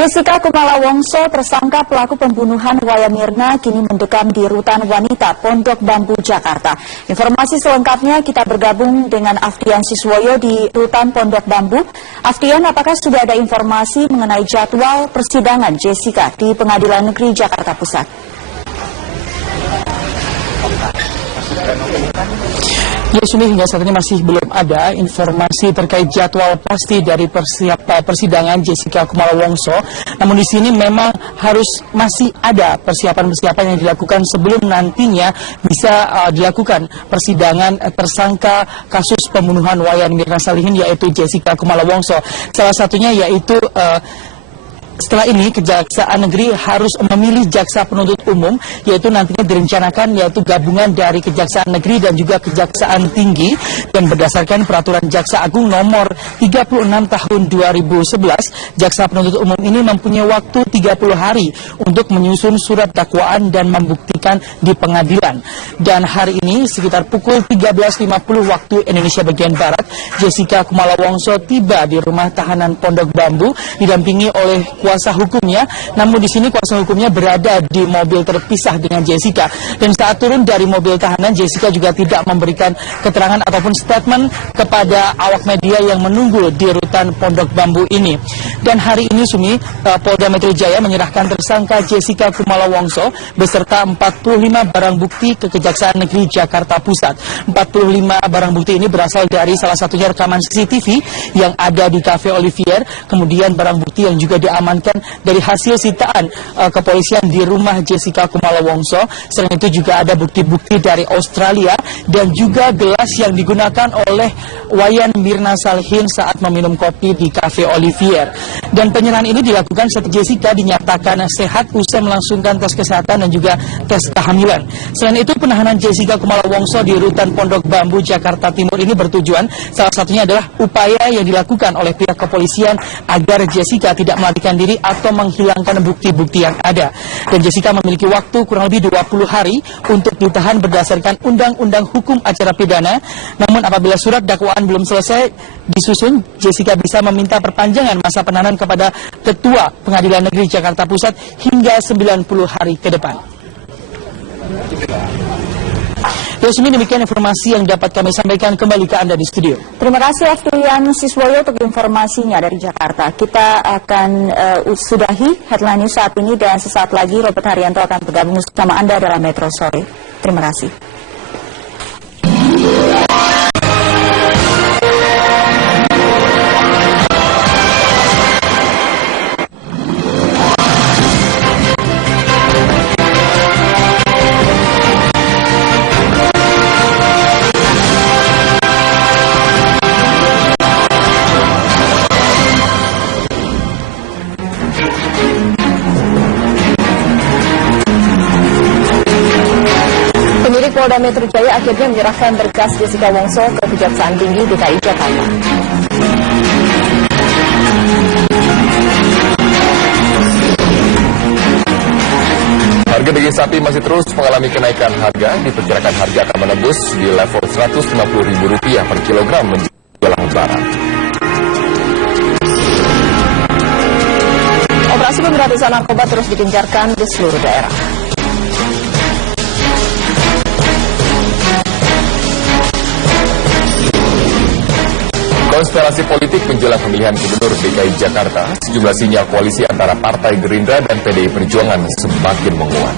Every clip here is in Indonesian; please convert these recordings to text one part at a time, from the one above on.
Jessica Kumala Wongso, tersangka pelaku pembunuhan Wayan Mirna, kini mendekam di Rutan Wanita Pondok Bambu, Jakarta. Informasi selengkapnya kita bergabung dengan Afdian Siswoyo di Rutan Pondok Bambu. Afdian, apakah sudah ada informasi mengenai jadwal persidangan Jessica di Pengadilan Negeri Jakarta Pusat? Ya, Sumi, hingga saat ini masih belum ada informasi terkait jadwal pasti dari persidangan Jessica Kumala Wongso. Namun di sini memang masih ada persiapan-persiapan yang dilakukan sebelum nantinya bisa dilakukan persidangan tersangka kasus pembunuhan Wayan Mirna Salihin, yaitu Jessica Kumala Wongso. Salah satunya yaitu setelah ini Kejaksaan Negeri harus memilih jaksa penuntut umum, yaitu nantinya direncanakan yaitu gabungan dari Kejaksaan Negeri dan juga Kejaksaan Tinggi, dan berdasarkan Peraturan Jaksa Agung nomor 36 tahun 2011, jaksa penuntut umum ini mempunyai waktu 30 hari untuk menyusun surat dakwaan dan membuktikan di pengadilan. Dan hari ini sekitar pukul 13.50 waktu Indonesia bagian Barat, Jessica Kumala Wongso tiba di rumah tahanan Pondok Bambu didampingi oleh kuasa hukumnya. Namun di sini kuasa hukumnya berada di mobil terpisah dengan Jessica, dan saat turun dari mobil tahanan, Jessica juga tidak memberikan keterangan ataupun statement kepada awak media yang menunggu di Rutan Pondok Bambu ini. Dan hari ini, Sumi, Polda Metro Jaya menyerahkan tersangka Jessica Kumala Wongso beserta 45 barang bukti ke Kejaksaan Negeri Jakarta Pusat. 45 barang bukti ini berasal dari salah satunya rekaman CCTV yang ada di Cafe Olivier, kemudian barang bukti yang juga diamankan dari hasil sitaan kepolisian di rumah Jessica Kumala Wongso. Selain itu juga ada bukti-bukti dari Australia dan juga gelas yang digunakan oleh Wayan Mirna Salihin saat meminum kopi di Cafe Olivier. Dan penyerahan ini dilakukan setelah Jessica dinyatakan sehat usai melangsungkan tes kesehatan dan juga tes kehamilan. Selain itu, penahanan Jessica Kumala Wongso di Rutan Pondok Bambu, Jakarta Timur ini bertujuan salah satunya adalah upaya yang dilakukan oleh pihak kepolisian agar Jessica tidak melarikan diri atau menghilangkan bukti-bukti yang ada. Dan Jessica memiliki waktu kurang lebih 20 hari untuk ditahan berdasarkan Undang-Undang Hukum Acara Pidana. Namun apabila surat dakwaan belum selesai disusun, Jessica bisa meminta perpanjangan masa penahanan kepada Ketua Pengadilan Negeri Jakarta Pusat hingga 90 hari ke depan. Yasmin, demikian informasi yang dapat kami sampaikan. Kembali ke Anda di studio. Terima kasih Afdian Siswoyo untuk informasinya dari Jakarta. Kita akan sudahi headline news saat ini, dan sesaat lagi Robert Haryanto akan bergabung bersama Anda dalam Metro Sore. Terima kasih. Polda Metro Jaya akhirnya menyerahkan berkas Jessica Wongso ke Kejaksaan Tinggi DKI Jakarta. Harga daging sapi masih terus mengalami kenaikan harga. Diperkirakan harga akan menembus di level Rp150.000 per kilogram menjelang Lebaran. Operasi pemberantasan narkoba terus digencarkan di seluruh daerah. Konstelasi politik menjelang pemilihan gubernur DKI Jakarta, sejumlah sinyal koalisi antara Partai Gerindra dan PDI Perjuangan semakin menguat.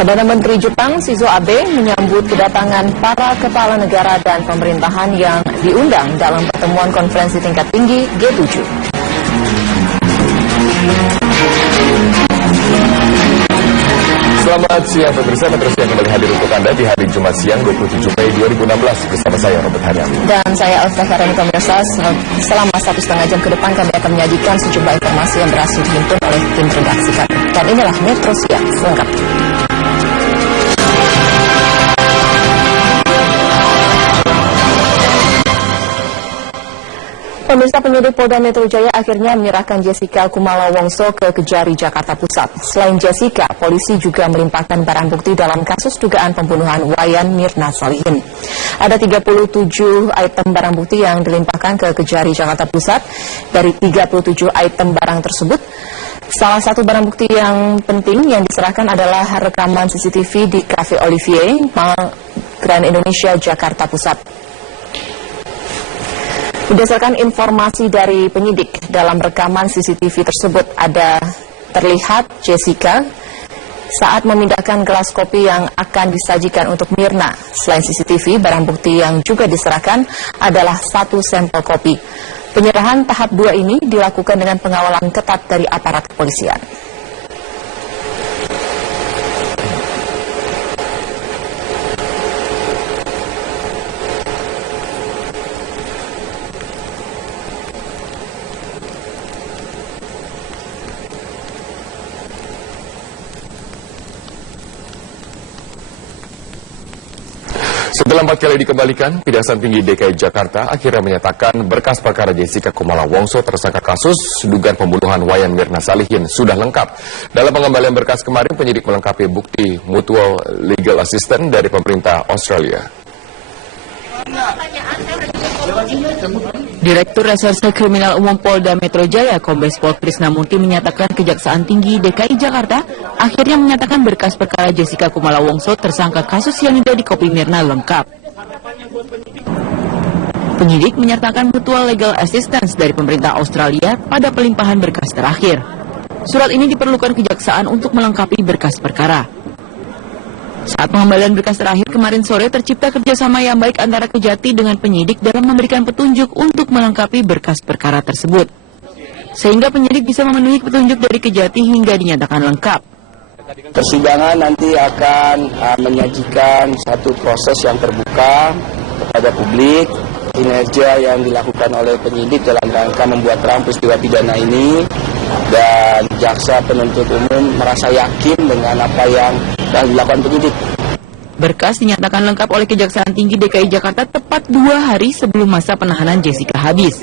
Perdana Menteri Jepang Shinzo Abe menyambut kedatangan para kepala negara dan pemerintahan yang diundang dalam pertemuan konferensi tingkat tinggi G7. Selamat siang pemirsa, Metro Siang kembali hadir untuk Anda di hari Jumat siang 27 Mei 2016 bersama saya Robert Haryanto. Dan saya Alfa Karen. Pemirsa, selama 1,5 jam ke depan kami akan menyajikan sejumlah informasi yang berhasil dihimpun oleh tim redaksi kami. Dan inilah Metro Siang selengkapnya. Pemirsa, penyidik Polda Metro Jaya akhirnya menyerahkan Jessica Kumala Wongso ke Kejari Jakarta Pusat. Selain Jessica, polisi juga melimpahkan barang bukti dalam kasus dugaan pembunuhan Wayan Mirna Salihin. Ada 37 item barang bukti yang dilimpahkan ke Kejari Jakarta Pusat. Dari 37 item barang tersebut, salah satu barang bukti yang penting yang diserahkan adalah rekaman CCTV di Cafe Olivier, Mall Grand Indonesia, Jakarta Pusat. Berdasarkan informasi dari penyidik, dalam rekaman CCTV tersebut ada terlihat Jessica saat memindahkan gelas kopi yang akan disajikan untuk Mirna. Selain CCTV, barang bukti yang juga diserahkan adalah 1 sampel kopi. Penyerahan tahap 2 ini dilakukan dengan pengawalan ketat dari aparat kepolisian. Setelah 4 kali dikembalikan, Kejaksaan Tinggi DKI Jakarta akhirnya menyatakan berkas perkara Jessica Kumala Wongso tersangka kasus dugaan pembunuhan Wayan Mirna Salihin sudah lengkap. Dalam pengembalian berkas kemarin, penyidik melengkapi bukti mutual legal assistance dari pemerintah Australia. Direktur Reserse Kriminal Umum Polda Metro Jaya, Kombes Pol Krisnamurti menyatakan Kejaksaan Tinggi DKI Jakarta akhirnya menyatakan berkas perkara Jessica Kumala Wongso tersangka kasus cyanida di kopi Mirna lengkap. Penyidik menyertakan mutual legal assistance dari pemerintah Australia pada pelimpahan berkas terakhir. Surat ini diperlukan Kejaksaan untuk melengkapi berkas perkara. Saat pengembalian berkas terakhir kemarin sore, tercipta kerjasama yang baik antara Kejati dengan penyidik dalam memberikan petunjuk untuk melengkapi berkas perkara tersebut. Sehingga penyidik bisa memenuhi petunjuk dari Kejati hingga dinyatakan lengkap. Persidangan nanti akan menyajikan satu proses yang terbuka kepada publik, kinerja yang dilakukan oleh penyidik dalam rangka membuat terang peristiwa pidana ini, dan jaksa penuntut umum merasa yakin dengan apa yang dilakukan penyidik. Berkas dinyatakan lengkap oleh Kejaksaan Tinggi DKI Jakarta tepat 2 hari sebelum masa penahanan Jessica habis.